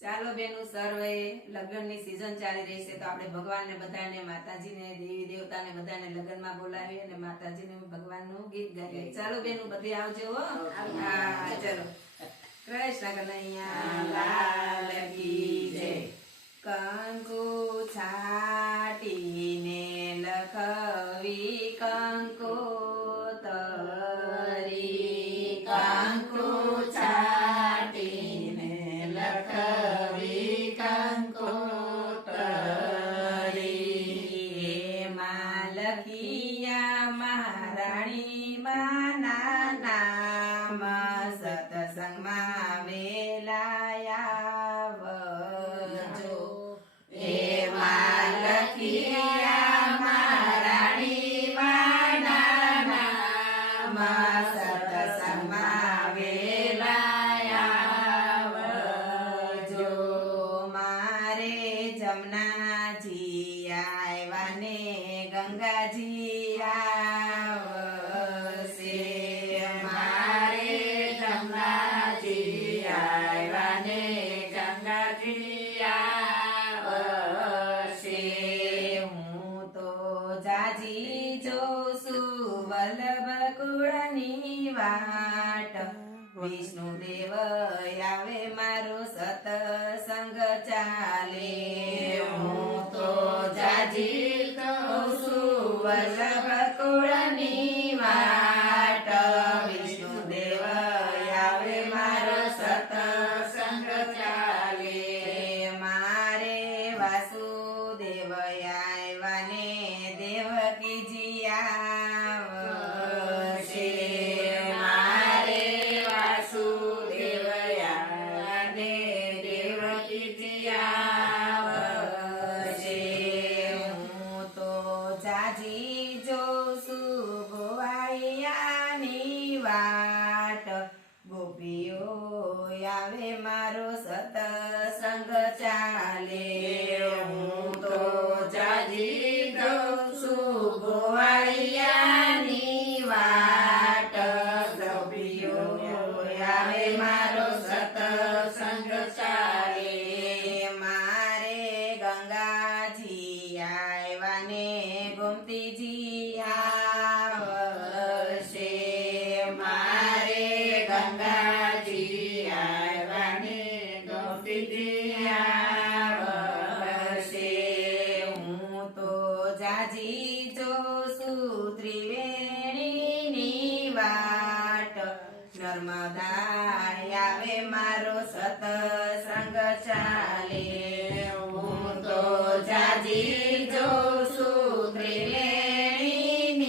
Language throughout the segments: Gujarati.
ચાલો બેનું સર્વે લગ્નની સીઝન ચાલી રહી છે તો આપણે ભગવાનને બધાને માતાજીને દેવી દેવતાને બધાને લગ્નમાં બોલાવી અને માતાજીને ભગવાનનું ગીત ગાઈએ. ચાલો બેનું બધી આવજો હો. હા ચલો. કૃષ્ણ કનૈયા લાલ કી જય. કંકુ છાટીને લખવી કંકોતરી, કંકુ છાટીને લખવી કંકોતરી. એમાં લખિયા મહારાણી માના નામ સતસંગમાં વેલાયા. એમાં લખિયા મહારાણી માના નામ સતસંગમાં વેલાયા. મારે જમનાજી આવ્યા ને ગંગાજી આવશે. મારે જમનાજી આવ્યા ને ગંગાજી આવશે. હું તો જાજી જોઉં છું વલ્લભ કુળની વાટ. વિષ્ણુદેવ આવે મારો સતસંગ ચાલે. હું તો જાજી જોઉં છું વલ્લભ કુળની વાટ. વિષ્ણુદેવ આવે મારો સતસંગ ચાલે. મારે વાસુદેવ આવ્યા ને દેવકીજી આવશે. મારે વાસુદેવ આવ્યા ને દેવકીજી આવશે. હું તો જાજી જોઉં છું ગોવાળિયાની વાટ. ગોપીઓ આવે મારો સતસંગ ચાલે. હું તો જાજી જોઉં છું ગોવાળિયાની વાટ. ગોપીઓ આવે મારો સતસંગ ચાલે. મારે ગંગાજી આવ્યા ને ગોમતીજી આવશે. મારે ગંગાજી આવ્યા ને ગોમતીજી આવશે. હું તો જાજી જોઉં છું ત્રિવેણીની વાટ. નર્મદા આવે મારો સતસંગ ચાલે. હું તો જાજી જોઉં છું ત્રિવેણીની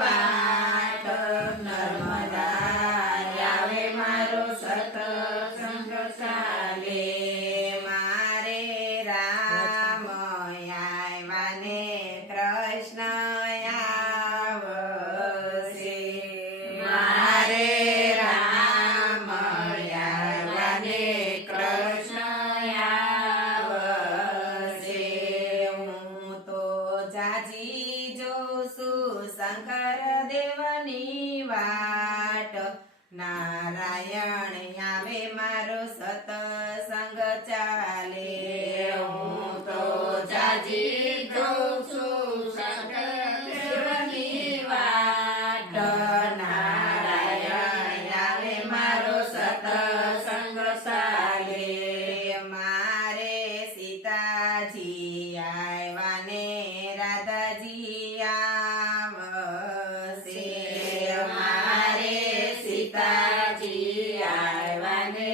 વાટ. નર્મદા આવે મારો સતસંગ ચાલે. મારે રામ આવ્યા ને કૃષ્ણ આવશે. મારે રામ આવ્યા ને કૃષ્ણ આવશે. હું તો જાજી જોઉં છું શંકર દેવની વાટ. નારાયણ આવે મારો સતસંગ ચાલે. હું તો જાજી જોઉં છું શંકર દેવની વાટ. નારાયણ આવે મારો સતસંગ ચાલે. મારે સીતાજી આવ્યા ને રાધાજી આવશે. મારે સીતાજી આવ્યા ને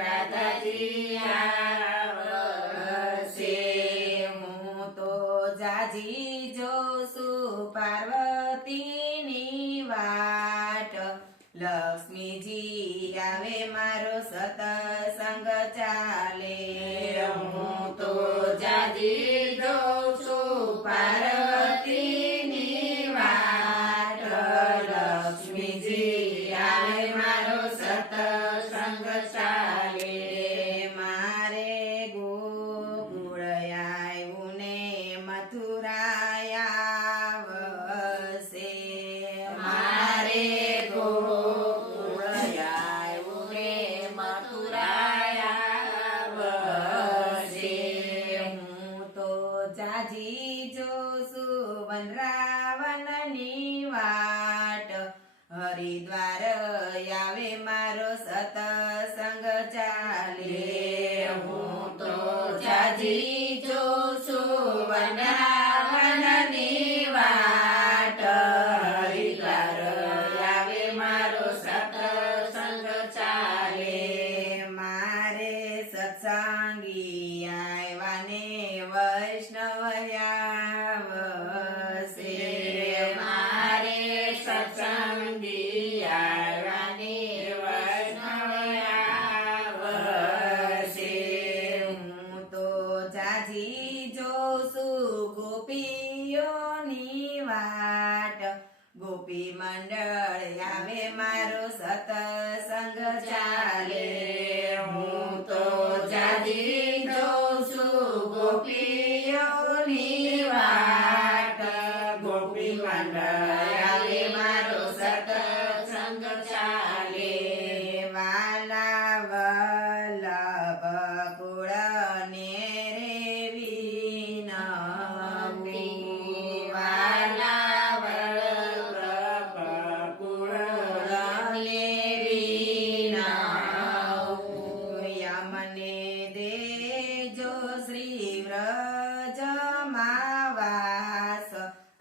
રાધાજી આવશે. હું તો જાજી જોઉં છું પાર્વતીની વાટ. લક્ષ્મીજી આવે મારો સતસંગ ચાલે. હું તો જાજી જોઉં છું પાર્વતીની વાટ. લક્ષ્મીજી આવે મારો સતસંગ ચાલે. મારે ગોકુળ આવ્યું ને મથુરા આવશે. મારે ગોકુળ આવે મારો સતસંગ ચાલે હું તો જાજી જોઉં છું વનાવનની વાટ હરિદ્વાર આવે મારો સતસંગ ચાલે મારે સત્સંગી આવ્યા ને વૈષ્ણવ આવશે મારે સત્સંગી આવ્યા ને વૈષ્ણવ આવશે હું તો જાજી જોઉં છું ગોપીઓની વાટ ગોપી મંડળ આવે મારો સતસંગ ચાલે હું તો જાજી જોઉં છું ગોપીઓની વાટ ગોપી મંડળ આવે મારો સતસંગ ચાલે વાલા વલ્લભ કુળ ને રે વિનંતી વાલા વલ્લભ કુળ ને વિનંતી યમને દેજો શ્રી વ્રજમાં વાસ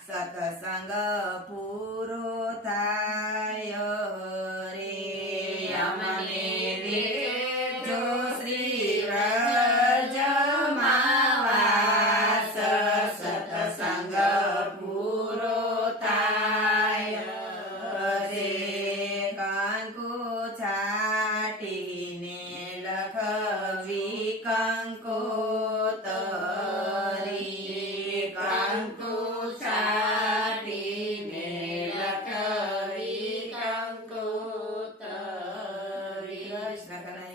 સતસંગ પૂરો થાય રે યમને દેજો શ્રી વ્રજમાં વાસ સતસંગ પૂરો થાય રે કંકુ છાટીને લખવી કંકોતરી કંકુ છાટીને લખવી કંકોતરી કૃષ્ણ